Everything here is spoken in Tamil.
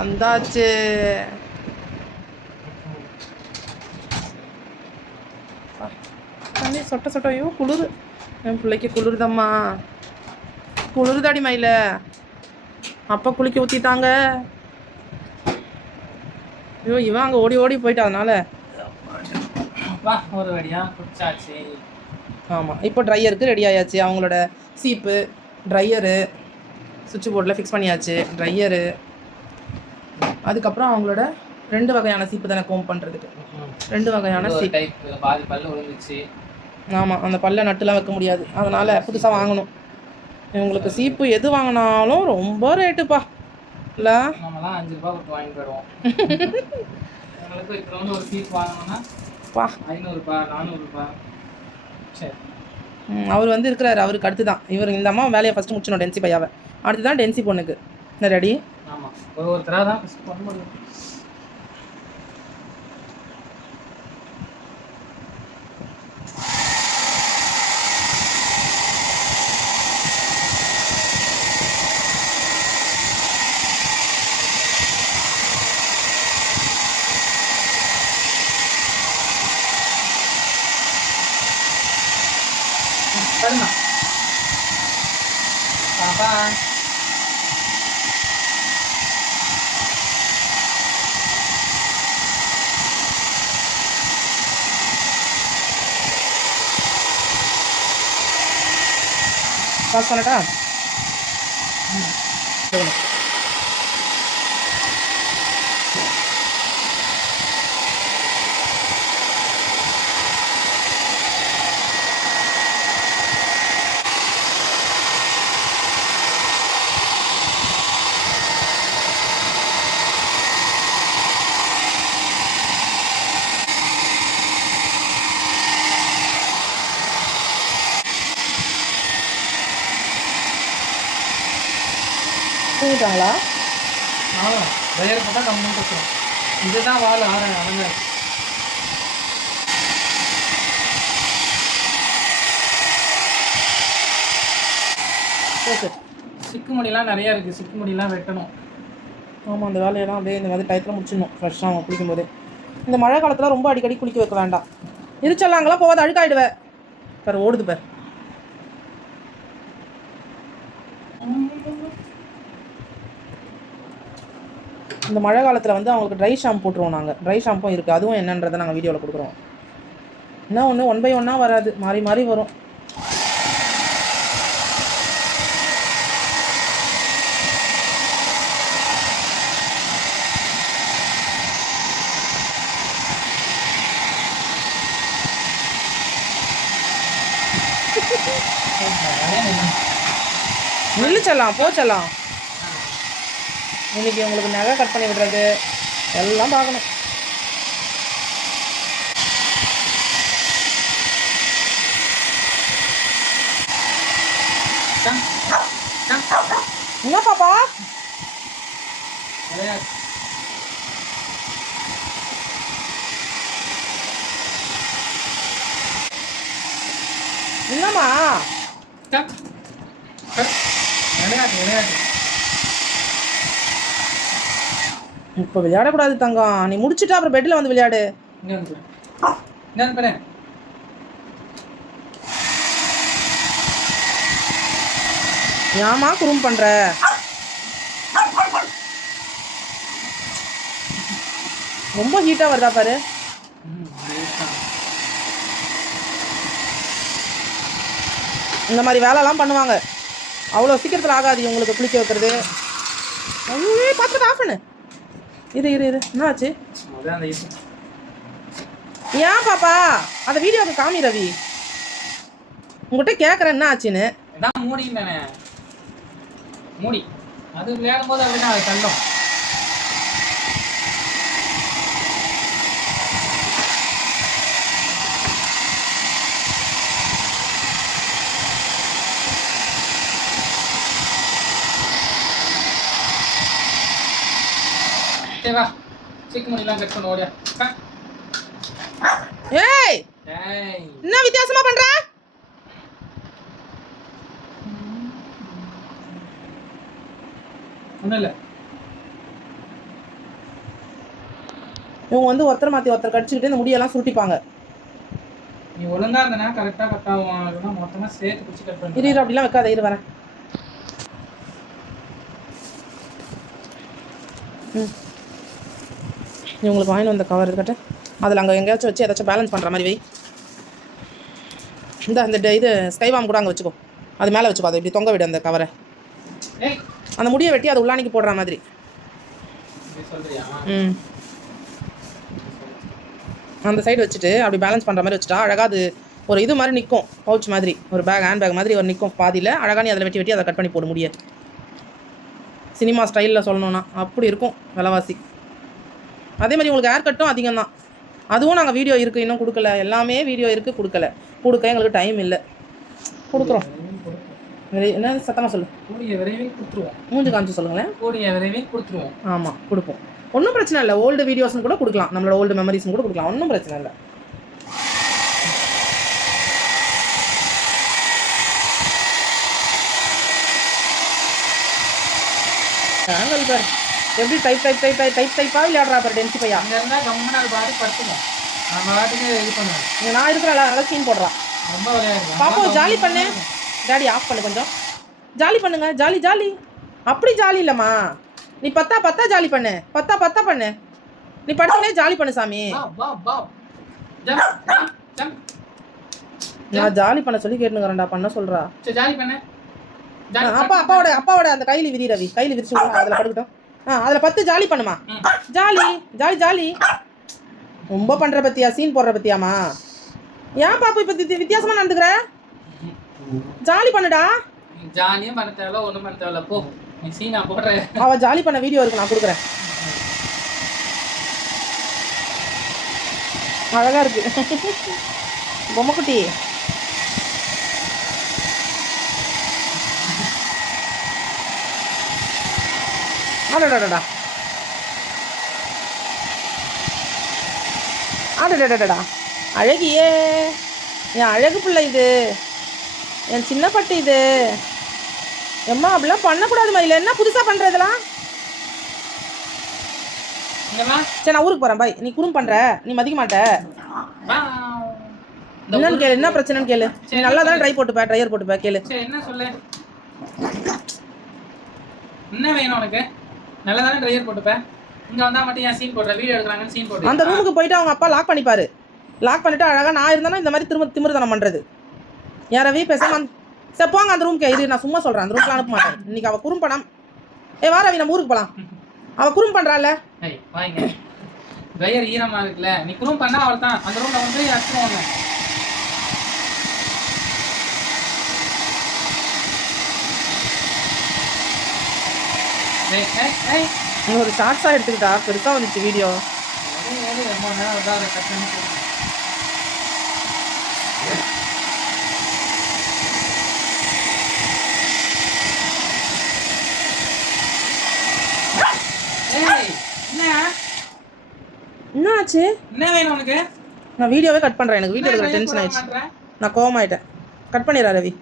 வந்தாச்சு. தண்ணி சொட்ட சொட்ட. ஐயோ குளிர். என் பிள்ளைக்கு குளிர்தம்மா. குளிர்தாடி மயில. அப்பா குளிக்க ஊற்றிட்டாங்க. ஐயோ இவன் அங்கே ஓடி ஓடி போயிட்டா. அதனால ஒரு வழியாக குடிச்சாச்சு. ஆமாம், இப்போ ட்ரையருக்கு ரெடி ஆயாச்சு. அவங்களோட சீப்பு, ட்ரையரு, சுவிட்ச் போர்டில் ஃபிக்ஸ் பண்ணியாச்சு. ட்ரையரு, அதுக்கப்புறம் அவங்களோட 2 வகையான சீப்பு தானே கோம் பண்ணுறதுக்கு. 2 வகையான சீப். பாதி பல்லு விழுந்துச்சு. ஆமாம், அந்த பல்ல நட்டுலாம் வைக்க முடியாது. அதனால் புதுசாக வாங்கணும். இவங்களுக்கு சீப்பு எது வாங்கினாலும் ரொம்ப ரேட்டுப்பா. இல்லை நம்மலாம் 5 ரூபா கொடுத்து வாங்கி போயிடுவோம். எங்களுக்கு இப்போ வந்து ஒரு சீப் வாங்கணும்னா 500 ரூபாய் 400 ரூபாய். சரி, அவர் வந்து இருக்கிறாரு. அவருக்கு அடுத்து தான் இவர். இந்த அம்மா வேலையை ஃபஸ்ட்டு முடிச்சிடணும், டென்சி பையாவை. அடுத்து தான் டென்சி பொண்ணுக்கு. என்ன ரெடி? ஆமாம், ஒருத்தராக தான் ஃபஸ்ட்டு பண்ண முடியும். சரிண்ணா பாப்பா. பாஸ் பண்ணட்டா? தூங்கிட்டாங்களா? ட்ரையர் போட்டால் கம்மியாக கொடுக்குறோம். இதுதான் வால் அடங்க. ஓகே, சிக்கு முடியெல்லாம் நிறையா இருக்குது. சிக்கு முடியெல்லாம் வெட்டணும். ஆமாம், அந்த வேலையெல்லாம் அப்படியே இந்த மாதிரி டயத்தில் முடிச்சிடணும். ஃப்ரெஷ்ஷாக அவன் குளிக்கும்போது. இந்த மழை காலத்தில் ரொம்ப அடிக்கடி குளிக்க வைக்க வேண்டாம். இருச்சல்லாங்களாம் போகாது, அழுக்காயிடுவேன். பாரு ஓடுது பாரு. இந்த மழை காலத்தில் வந்து அவங்களுக்கு ட்ரை ஷாம்பு போட்டுருவோம் நாங்கள். ட்ரை ஷாம்பும் இருக்குது. அதுவும் என்னன்றதை நாங்கள் வீடியோவில் கொடுக்குறோம். என்ன ஒன்று 1 by 1 வராது, மாறி மாறி வரும். நில்லுச்சலாம் போச்சலாம். இன்னைக்கு உங்களுக்கு நகை கட் பண்ணி விடுறது எல்லாம் பார்க்கணும். என்ன பாப்பா? என்னம்மா? இப்போ விளையாடக்கூடாது தங்கம். நீ முடிச்சுட்டா அப்புறம் பெட்டில் வந்து விளையாடு. ஏமா குறும் பண்ற? ரொம்ப ஹீட்டா வருதா பாரு. இந்த மாதிரி வேலைலாம் பண்ணுவாங்க. அவ்வளோ சீக்கிரத்தில் ஆகாது உங்களுக்கு குளிக்க வைக்கிறது. ஐயோ பார்த்துட்டு ஆஃப் பண்ணு. இரு என்ன ஆச்சு? ஏன் பாப்பா அந்த வீடியோவுக்கு காமி ரவி. உங்கள்கிட்ட கேட்குறேன் என்ன ஆச்சுன்னு. மூடி தானே மூடி. அது விளையாடும் போது அப்படின்னா அது கண்டோம். வா, சிக்கு முடியெல்லாம் கட் பண்ண ஓடியா. ஏய் என்ன வித்தியாசமா பண்ற? ஒன்றும் இல்லை. இவங்க வந்து ஒருத்தர் மாற்றி ஒருத்தர் கடிச்சிக்கிட்டு இந்த முடியெல்லாம் சுருட்டிப்பாங்க. நீ ஒழுங்கா இருந்தனா கரெக்டாக கட் ஆகும். இல்லைன்னா மொத்தமாக சேர்த்து பிடிச்சி கட் பண்ணி. இரு அப்படிலாம் வைக்காத, இரு வரேன். இவங்களுக்கு வாங்கிட்டு வந்த கவர் இருக்கட்டும், அதில் அங்கே எங்கேயாச்சும் வச்சு ஏதாச்சும் பேலன்ஸ் பண்ணுற மாதிரி வை. இந்த இது ஸ்கைவாம் கூட அங்கே வச்சுக்கோ, அது மேலே வச்சுக்கோ, அதை இப்படி தொங்க விடு அந்த கவரை. அந்த முடியை வெட்டி அது உள்ளானிக்கு போடுற மாதிரி. அந்த சைடு வச்சுட்டு அப்படி பேலன்ஸ் பண்ணுற மாதிரி வச்சுட்டா அழகாக அது ஒரு இது மாதிரி நிற்கும், பவுச் மாதிரி, ஒரு ஹேண்ட் பேக் மாதிரி ஒரு நிற்கும் பாதியில். அழகாக நீ அதில் வெட்டி அதை கட் பண்ணி போட முடியாது. சினிமா ஸ்டைலில் சொல்லணுன்னா அப்படி இருக்கும் விலைவாசி. அதே மாதிரி உங்களுக்கு ஹேர் கட்டும் அதிகம் தான். அதுவும் நாங்கள் வீடியோ இருக்குது இன்னும் கொடுக்கல, எல்லாமே வீடியோ இருக்குது கொடுக்க எங்களுக்கு டைம் இல்லை. கொடுக்குறோம். என்ன சத்தமாக சொல்லு. கூடிய விரைவில் கொடுத்துருவோம். மூஞ்சி காமிச்சு சொல்லுங்களேன். கூடிய விரைவில் கொடுத்துருவோம். ஆமாம் கொடுப்போம், ஒன்றும் பிரச்சனை இல்லை. ஓல்டு வீடியோஸ்னு கூட கொடுக்கலாம், நம்மளோட ஓல்டு மெமரிஸ்னு கூட கொடுக்கலாம், ஒன்றும் பிரச்சனை இல்லை. ஆங்கல் பார் எப்படி டைப்பாக விளையாடுறா பாரு டென்சி பையா. அங்கே இருந்தால் கம்முன்னு அது பாட்டு படுத்துக்கும், நம்ம பாட்டுக்கு இது பண்ணுவேன். இங்கே நான் இருக்கிறல நல்லா சீன் போடுறான். ரொம்ப விளையாடுறேன். பாப்பா ஜாலி பண்ணு, டாடி ஆஃப் பண்ணு கொஞ்சம். ஜாலி பண்ணுங்க, ஜாலி. அப்படி ஜாலி இல்லைம்மா, நீ பத்தா ஜாலி பண்ணு, பத்தா பண்ணு. நீ படுத்துனே ஜாலி பண்ணு சாமி. நான் ஜாலி பண்ண சொல்லி கேட்டுக்கிறேன்டா, பண்ண சொல்றா. ஜாலி பண்ணு. அப்பாவோட அந்த கையில் விரி ரவி, கையில் விரிச்சு அதில் படுக்கட்டும். அதில் 10 ஜாலி பண்ணுமா. ஜாலி ரொம்ப பண்ணுற பத்தியா, சீன் போடுற பத்தியாமா. ஏன் பாப்பா இப்போ வித்தியாசமாக நடந்துக்கிற? ஜாலி பண்ணுடா. ஜாலியும் பண்ண தேவையில்ல, ஒன்றும் பண்ண தேவையில்ல, போ. நீ சீனா போடுற. அவள் ஜாலி பண்ண வீடியோ இருக்கு, நான் கொடுக்குறேன். அழகாக இருக்கு பொம்மைக்குட்டி. அடடா அழகியே, என் அழகு பிள்ளை இது, என் சின்ன பட்டு இது. எம்மா அப்படிலாம் பண்ணக்கூடாது மயில, என்ன புதுசாக பண்ணுறதெல்லாம். சரி நான் ஊருக்கு போகிறேன், பாய். நீ குறும் பண்ணுற, நீ மதிக்க மாட்ட. என்னன்னு கேளு, என்ன பிரச்சனைன்னு கேளு. நீ நல்லா தான் ட்ரையர் போட்டுப்ப கேளு. என்ன சொல்லு, என்ன வேணும் உனக்கு? நல்லா தானே ட்ரையர் போட்டுப்பேன். இங்கே வந்தால் மட்டும் ஏன் சீன் போடுற, வீடியோ எடுக்கிறாங்கன்னு சீன் போடுற. அந்த ரூமுக்கு போயிட்டு அவங்க அப்பா லாக் பண்ணிப்பாரு. லாக் பண்ணிட்டு அழகாக நான் இருந்தாலும் இந்த மாதிரி திமிருதனம் பண்ணுறது. ஏன் ரவி பேசாம சரி போங்க அந்த ரூம்க்கு. இது நான் சும்மா சொல்கிறேன், அந்த ரூம்க்கு அனுப்ப மாட்டேன். இன்னைக்கு அவள் குறும் பணம். வா ரவி நம்ம ஊருக்கு போகலாம். அவள் குறும் பண்ணுறாள். வாங்க, ட்ரையர் ஈரமாக இருக்குல்ல, நீ குறும் பண்ணா அவள் தான் அந்த ரூமில் வந்து அடிச்சுடுவாங்க. ஒரு ஷார்ட்ஸாக எடுத்துக்கிட்டா பெருசாக வந்துச்சு வீடியோ. என்ன ஆச்சு? என்ன வேணும் உனக்கு? நான் வீடியோவே கட் பண்ணுறேன், எனக்கு வீடியோ எடுக்கிற டென்ஷன் ஆயிடுச்சு. நான் கோவமாயிட்டேன். கட் பண்ணிடுறா ரவி.